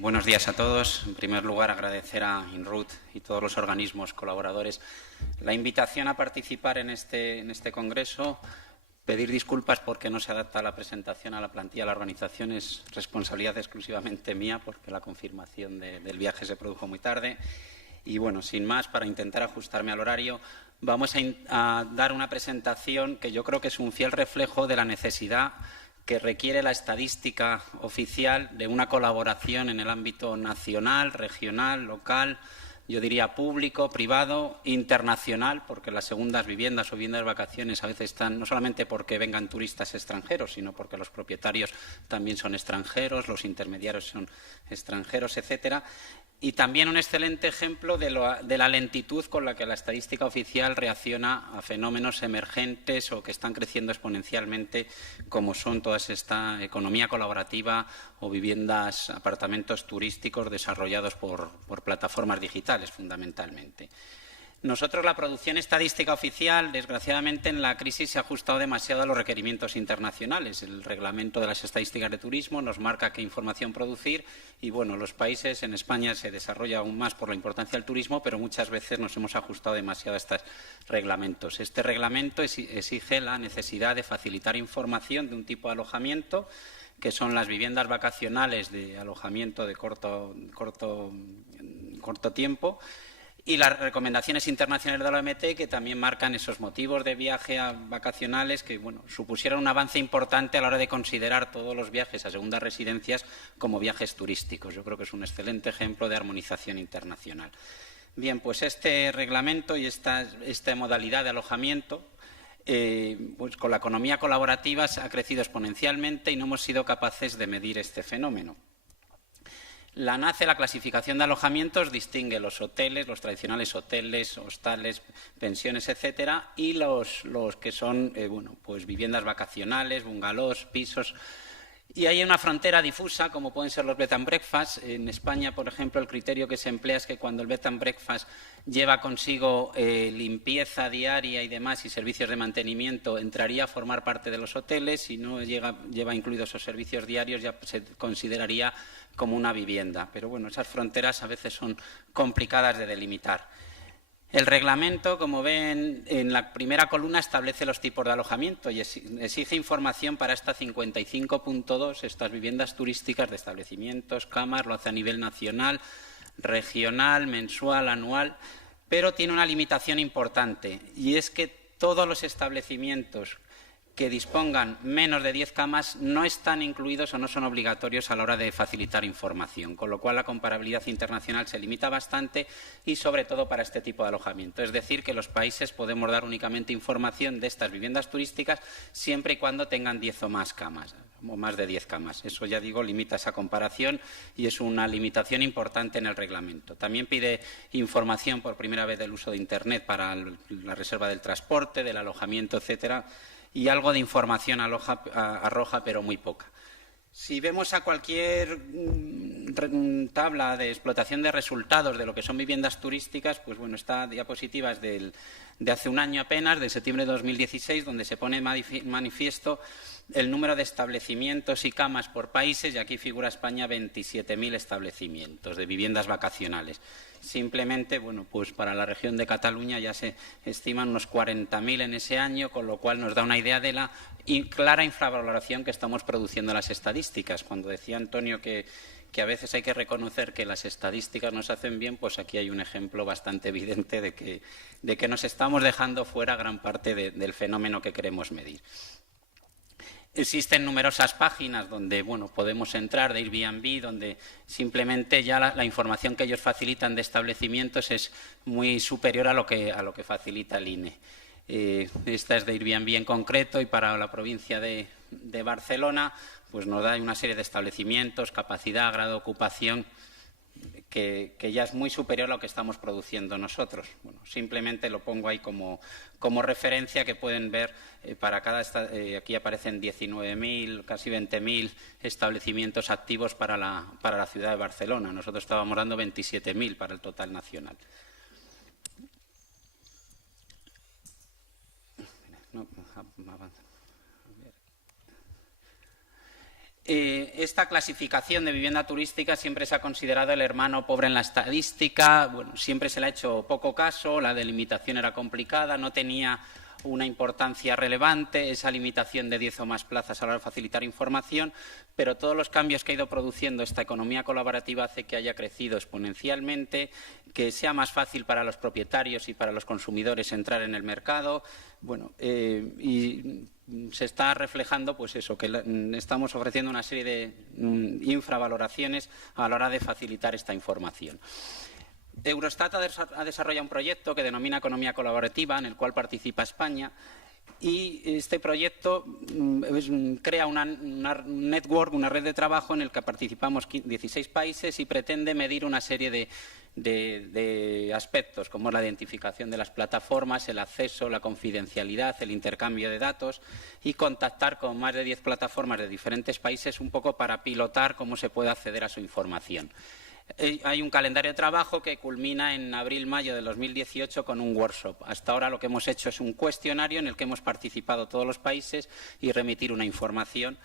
Buenos días a todos. En primer lugar, agradecer a INRUT y todos los organismos colaboradores la invitación a participar en este congreso. Pedir disculpas porque no se adapta la presentación a la plantilla de la organización es responsabilidad exclusivamente mía, porque la confirmación del viaje se produjo muy tarde. Y, bueno, sin más, para intentar ajustarme al horario, vamos a dar una presentación que yo creo que es un fiel reflejo de la necesidad que requiere la estadística oficial de una colaboración en el ámbito nacional, regional, local, yo diría público, privado, internacional, porque las segundas viviendas o viviendas de vacaciones a veces están no solamente porque vengan turistas extranjeros, sino porque los propietarios también son extranjeros, los intermediarios son extranjeros, etcétera. Y también un excelente ejemplo de la lentitud con la que la estadística oficial reacciona a fenómenos emergentes o que están creciendo exponencialmente, como son toda esta economía colaborativa o viviendas, apartamentos turísticos desarrollados por plataformas digitales, fundamentalmente. Nosotros, la producción estadística oficial, desgraciadamente, en la crisis se ha ajustado demasiado a los requerimientos internacionales. El reglamento de las estadísticas de turismo nos marca qué información producir y, bueno, los países, en España se desarrolla aún más por la importancia del turismo, pero muchas veces nos hemos ajustado demasiado a estos reglamentos. Este reglamento exige la necesidad de facilitar información de un tipo de alojamiento, que son las viviendas vacacionales de alojamiento de corto tiempo, y las recomendaciones internacionales de la OMT, que también marcan esos motivos de viaje vacacionales que, bueno, supusieron un avance importante a la hora de considerar todos los viajes a segundas residencias como viajes turísticos. Yo creo que es un excelente ejemplo de armonización internacional. Bien, pues este reglamento y esta modalidad de alojamiento, pues con la economía colaborativa ha crecido exponencialmente y no hemos sido capaces de medir este fenómeno. La NACE, la clasificación de alojamientos, distingue los hoteles, los tradicionales hoteles, hostales, pensiones, etcétera, y los que son pues viviendas vacacionales, bungalows, pisos. Y hay una frontera difusa, como pueden ser los bed and breakfast. En España, por ejemplo, el criterio que se emplea es que cuando el bed and breakfast lleva consigo limpieza diaria y demás y servicios de mantenimiento, entraría a formar parte de los hoteles. Si no lleva incluidos esos servicios diarios, ya se consideraría como una vivienda. Pero, bueno, esas fronteras a veces son complicadas de delimitar. El reglamento, como ven en la primera columna, establece los tipos de alojamiento y exige información para esta 55.2, estas viviendas turísticas de establecimientos, camas, lo hace a nivel nacional, regional, mensual, anual, pero tiene una limitación importante, y es que todos los establecimientos que dispongan menos de 10 camas no están incluidos o no son obligatorios a la hora de facilitar información, con lo cual la comparabilidad internacional se limita bastante y, sobre todo, para este tipo de alojamiento. Es decir, que los países podemos dar únicamente información de estas viviendas turísticas siempre y cuando tengan 10 o más camas, o más de 10 camas. Eso, ya digo, limita esa comparación y es una limitación importante en el reglamento. También pide información por primera vez del uso de Internet para la reserva del transporte, del alojamiento, etcétera, y algo de información arroja, pero muy poca. Si vemos a cualquier tabla de explotación de resultados de lo que son viviendas turísticas, pues, bueno, esta diapositiva es de hace un año apenas, de septiembre de 2016, donde se pone manifiesto el número de establecimientos y camas por países, y aquí figura España 27.000 establecimientos de viviendas vacacionales. Simplemente, bueno, pues para la región de Cataluña ya se estiman unos 40.000 en ese año, con lo cual nos da una idea de la clara infravaloración que estamos produciendo en las estadísticas. Cuando decía Antonio que a veces hay que reconocer que las estadísticas nos hacen bien, pues aquí hay un ejemplo bastante evidente de que nos estamos dejando fuera gran parte del fenómeno que queremos medir. Existen numerosas páginas donde, bueno, podemos entrar, de Airbnb, donde simplemente ya la información que ellos facilitan de establecimientos es muy superior a lo que facilita el INE. Esta es de Airbnb en concreto, y para la provincia de Barcelona, pues nos da una serie de establecimientos, capacidad, grado de ocupación, que ya es muy superior a lo que estamos produciendo nosotros. Bueno, simplemente lo pongo ahí como referencia, que pueden ver para cada aquí aparecen 19.000, casi 20.000 establecimientos activos para la ciudad de Barcelona. Nosotros estábamos dando 27.000 para el total nacional. Esta clasificación de vivienda turística siempre se ha considerado el hermano pobre en la estadística. Bueno, siempre se le ha hecho poco caso, la delimitación era complicada, no tenía una importancia relevante, esa limitación de 10 o más plazas a la hora de facilitar información, pero todos los cambios que ha ido produciendo esta economía colaborativa hace que haya crecido exponencialmente, que sea más fácil para los propietarios y para los consumidores entrar en el mercado. Bueno, y se está reflejando, pues eso, que estamos ofreciendo una serie de infravaloraciones a la hora de facilitar esta información. Eurostat ha desarrollado un proyecto que denomina Economía Colaborativa, en el cual participa España, y este proyecto crea un network, una red de trabajo en el que participamos 16 países y pretende medir una serie de aspectos, como la identificación de las plataformas, el acceso, la confidencialidad, el intercambio de datos, y contactar con más de 10 plataformas de diferentes países un poco para pilotar cómo se puede acceder a su información. Hay un calendario de trabajo que culmina en abril-mayo de 2018 con un workshop. Hasta ahora lo que hemos hecho es un cuestionario en el que hemos participado todos los países y remitir una información.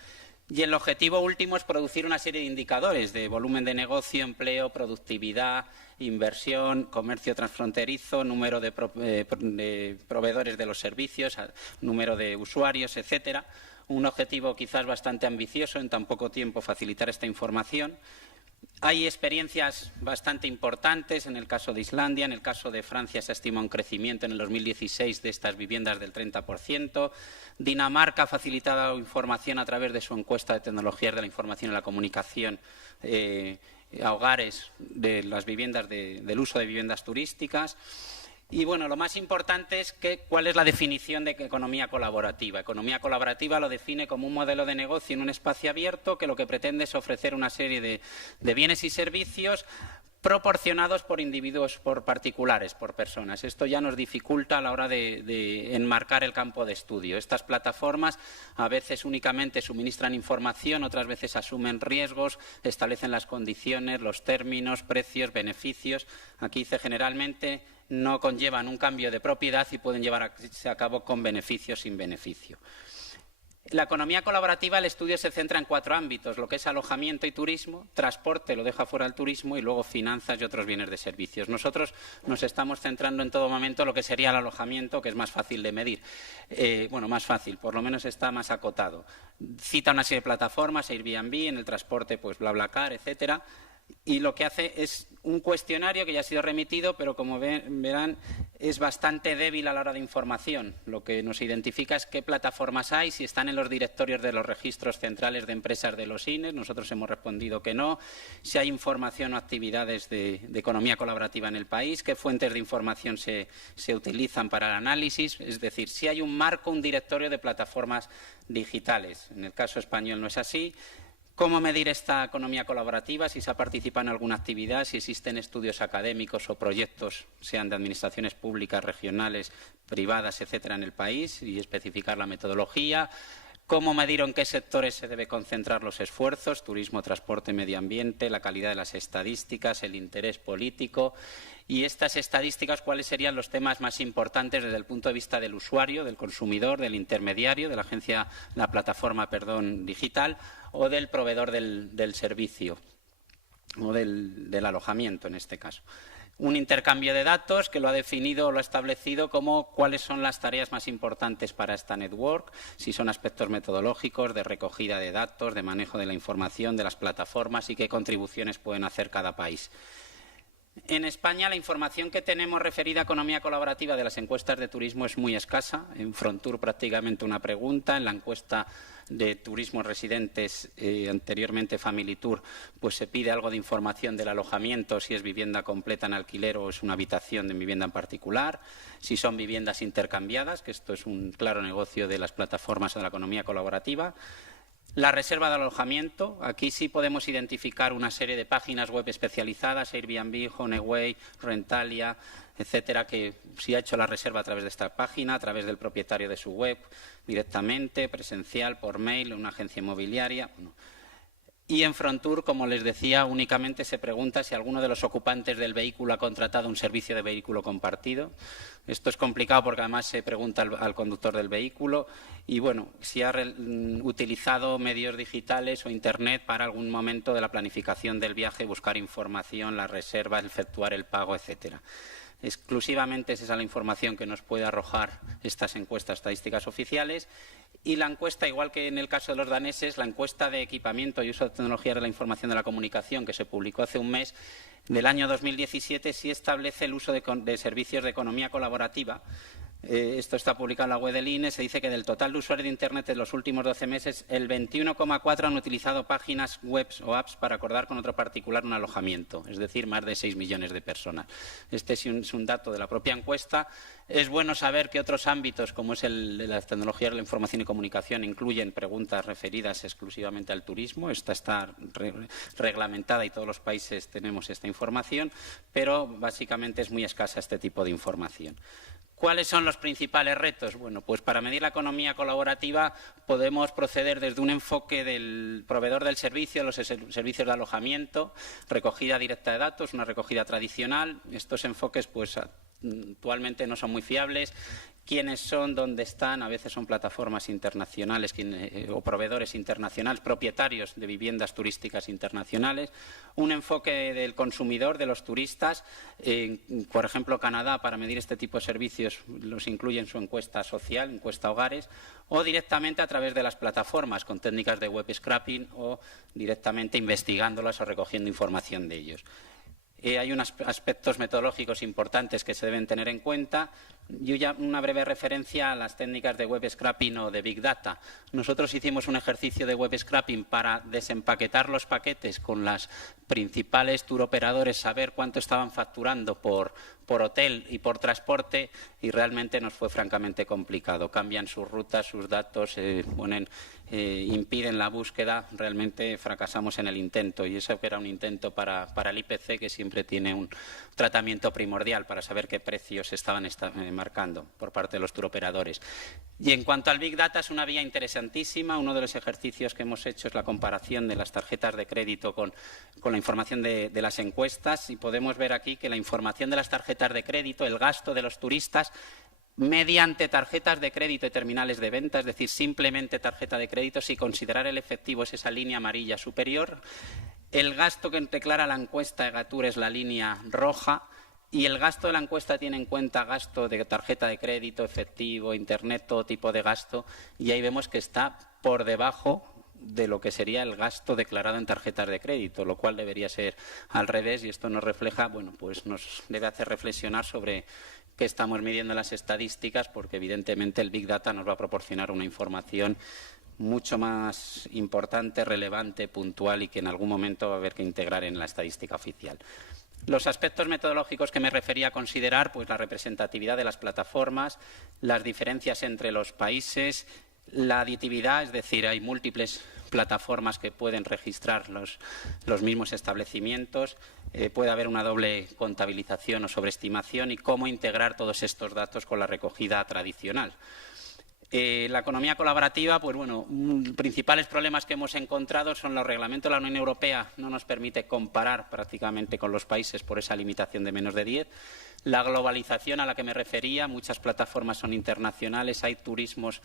Y el objetivo último es producir una serie de indicadores de volumen de negocio, empleo, productividad, inversión, comercio transfronterizo, número de proveedores de los servicios, número de usuarios, etcétera. Un objetivo quizás bastante ambicioso, en tan poco tiempo facilitar esta información. Hay experiencias bastante importantes en el caso de Islandia, en el caso de Francia se estima un crecimiento en el 2016 de estas viviendas del 30%. Dinamarca ha facilitado información a través de su encuesta de tecnologías de la información y la comunicación a hogares de las viviendas del uso de viviendas turísticas. Y bueno, lo más importante es cuál es la definición de economía colaborativa. Economía colaborativa lo define como un modelo de negocio en un espacio abierto que lo que pretende es ofrecer una serie de bienes y servicios proporcionados por individuos, por particulares, por personas. Esto ya nos dificulta a la hora de enmarcar el campo de estudio. Estas plataformas a veces únicamente suministran información, otras veces asumen riesgos, establecen las condiciones, los términos, precios, beneficios. Aquí dice generalmente no conllevan un cambio de propiedad y pueden llevarse a cabo con beneficio o sin beneficio. La economía colaborativa, el estudio se centra en 4 ámbitos, lo que es alojamiento y turismo, transporte, lo deja fuera el turismo, y luego finanzas y otros bienes de servicios. Nosotros nos estamos centrando en todo momento en lo que sería el alojamiento, que es más fácil de medir. Bueno, más fácil, por lo menos está más acotado. Cita una serie de plataformas, Airbnb, en el transporte, pues BlaBlaCar, etcétera. Y lo que hace es un cuestionario que ya ha sido remitido, pero como verán es bastante débil a la hora de información. Lo que nos identifica es qué plataformas hay, si están en los directorios de los registros centrales de empresas de los INES, nosotros hemos respondido que no, si hay información o actividades de economía colaborativa en el país, qué fuentes de información se utilizan para el análisis, es decir, si hay un marco, un directorio de plataformas digitales. En el caso español no es así. ¿Cómo medir esta economía colaborativa? Si se ha participado en alguna actividad, si existen estudios académicos o proyectos, sean de administraciones públicas, regionales, privadas, etcétera, en el país, y especificar la metodología. ¿Cómo medir en qué sectores se deben concentrar los esfuerzos? Turismo, transporte, medio ambiente, la calidad de las estadísticas, el interés político. Y estas estadísticas, ¿cuáles serían los temas más importantes desde el punto de vista del usuario, del consumidor, del intermediario, de la plataforma digital o del proveedor del servicio o del alojamiento en este caso? Un intercambio de datos que lo ha definido o lo ha establecido como cuáles son las tareas más importantes para esta network, si son aspectos metodológicos, de recogida de datos, de manejo de la información, de las plataformas y qué contribuciones pueden hacer cada país. En España la información que tenemos referida a economía colaborativa de las encuestas de turismo es muy escasa. En Frontur prácticamente una pregunta. En la encuesta de turismo residentes, anteriormente Family Tour, pues se pide algo de información del alojamiento, si es vivienda completa en alquiler o es una habitación de vivienda en particular, si son viviendas intercambiadas, que esto es un claro negocio de las plataformas de la economía colaborativa. La reserva de alojamiento, aquí sí podemos identificar una serie de páginas web especializadas, Airbnb, HomeAway, Rentalia, etcétera, que si ha hecho la reserva a través de esta página, a través del propietario de su web, directamente, presencial, por mail, una agencia inmobiliaria. Bueno, Y en Frontur, como les decía, únicamente se pregunta si alguno de los ocupantes del vehículo ha contratado un servicio de vehículo compartido. Esto es complicado porque además se pregunta al conductor del vehículo y, bueno, si ha utilizado medios digitales o Internet para algún momento de la planificación del viaje, buscar información, la reserva, efectuar el pago, etcétera. Exclusivamente es esa la información que nos puede arrojar estas encuestas estadísticas oficiales. Y la encuesta, igual que en el caso de los daneses, la encuesta de equipamiento y uso de tecnologías de la información de la comunicación, que se publicó hace un mes, del año 2017, sí establece el uso de servicios de economía colaborativa. Esto está publicado en la web del INE. Se dice que del total de usuarios de Internet en los últimos 12 meses, el 21,4 han utilizado páginas web o apps para acordar con otro particular un alojamiento, es decir, más de 6 millones de personas. Este es un dato de la propia encuesta. Es bueno saber que otros ámbitos, como es el de las tecnologías de la información y comunicación, incluyen preguntas referidas exclusivamente al turismo. Esta está reglamentada y todos los países tenemos esta información, pero básicamente es muy escasa este tipo de información. ¿Cuáles son los principales retos? Bueno, pues para medir la economía colaborativa podemos proceder desde un enfoque del proveedor del servicio, los servicios de alojamiento, recogida directa de datos, una recogida tradicional. Estos enfoques pues actualmente no son muy fiables. ¿Quiénes son? ¿Dónde están? A veces son plataformas internacionales o proveedores internacionales, propietarios de viviendas turísticas internacionales. Un enfoque del consumidor, de los turistas. Por ejemplo, Canadá, para medir este tipo de servicios, los incluye en su encuesta social, encuesta hogares, o directamente a través de las plataformas, con técnicas de web scraping o directamente investigándolas o recogiendo información de ellos. Hay unos aspectos metodológicos importantes que se deben tener en cuenta. Yo ya una breve referencia a las técnicas de web scraping o de Big Data. Nosotros hicimos un ejercicio de web scraping para desempaquetar los paquetes con las principales tour operadores, saber cuánto estaban facturando por hotel y por transporte, y realmente nos fue francamente complicado. Cambian sus rutas, sus datos, impiden la búsqueda. Realmente fracasamos en el intento, y eso que era un intento para el IPC, que siempre tiene un tratamiento primordial para saber qué precios estaban marcando por parte de los turoperadores. Y en cuanto al Big Data, es una vía interesantísima. Uno de los ejercicios que hemos hecho es la comparación de las tarjetas de crédito con la información de las encuestas, y podemos ver aquí que la información de las tarjetas de crédito, el gasto de los turistas mediante tarjetas de crédito y terminales de venta, es decir, simplemente tarjeta de crédito, si considerar el efectivo es esa línea amarilla superior. El gasto que declara la encuesta de Gatur es la línea roja, y el gasto de la encuesta tiene en cuenta gasto de tarjeta de crédito, efectivo, Internet, todo tipo de gasto, y ahí vemos que está por debajo de lo que sería el gasto declarado en tarjetas de crédito, lo cual debería ser al revés, y esto nos refleja, bueno, pues nos debe hacer reflexionar sobre qué estamos midiendo en las estadísticas, porque evidentemente el Big Data nos va a proporcionar una información mucho más importante, relevante, puntual, y que en algún momento va a haber que integrar en la estadística oficial. Los aspectos metodológicos que me refería a considerar, pues la representatividad de las plataformas, las diferencias entre los países, la aditividad, es decir, hay múltiples plataformas que pueden registrar los mismos establecimientos, puede haber una doble contabilización o sobreestimación, y cómo integrar todos estos datos con la recogida tradicional. La economía colaborativa, pues bueno, principales problemas que hemos encontrado son los reglamentos de la Unión Europea. No nos permite comparar prácticamente con los países por esa limitación de menos de 10. La globalización a la que me refería, muchas plataformas son internacionales, hay turistas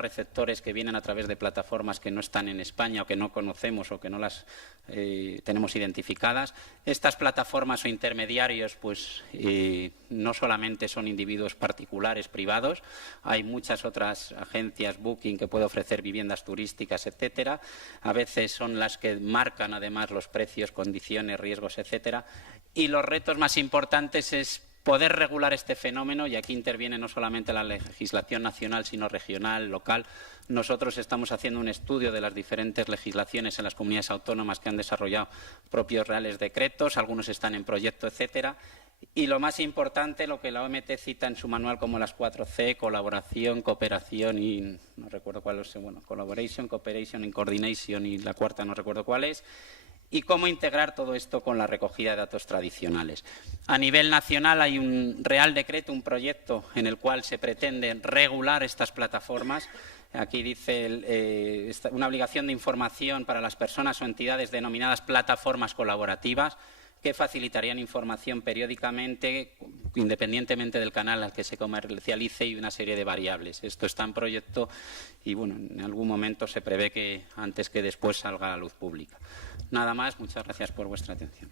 receptores que vienen a través de plataformas que no están en España o que no conocemos o que no las tenemos identificadas. Estas plataformas o intermediarios, pues no solamente son individuos particulares, privados, hay muchas otras agencias, Booking, que puede ofrecer viviendas turísticas, etcétera. A veces son las que marcan además los precios, condiciones, riesgos, etcétera. Y los retos más importantes es poder regular este fenómeno, y aquí interviene no solamente la legislación nacional, sino regional, local. Nosotros estamos haciendo un estudio de las diferentes legislaciones en las comunidades autónomas que han desarrollado propios reales decretos, algunos están en proyecto, etcétera. Y lo más importante, lo que la OMT cita en su manual como las 4C, colaboración, cooperación y no recuerdo cuál es, bueno, collaboration, cooperation and coordination, y la cuarta no recuerdo cuál es. Y cómo integrar todo esto con la recogida de datos tradicionales. A nivel nacional hay un real decreto, un proyecto en el cual se pretende regular estas plataformas. Aquí dice una obligación de información para las personas o entidades denominadas plataformas colaborativas que facilitarían información periódicamente, independientemente del canal al que se comercialice, y una serie de variables. Esto está en proyecto y, bueno, en algún momento se prevé que antes que después salga a la luz pública. Nada más. Muchas gracias por vuestra atención.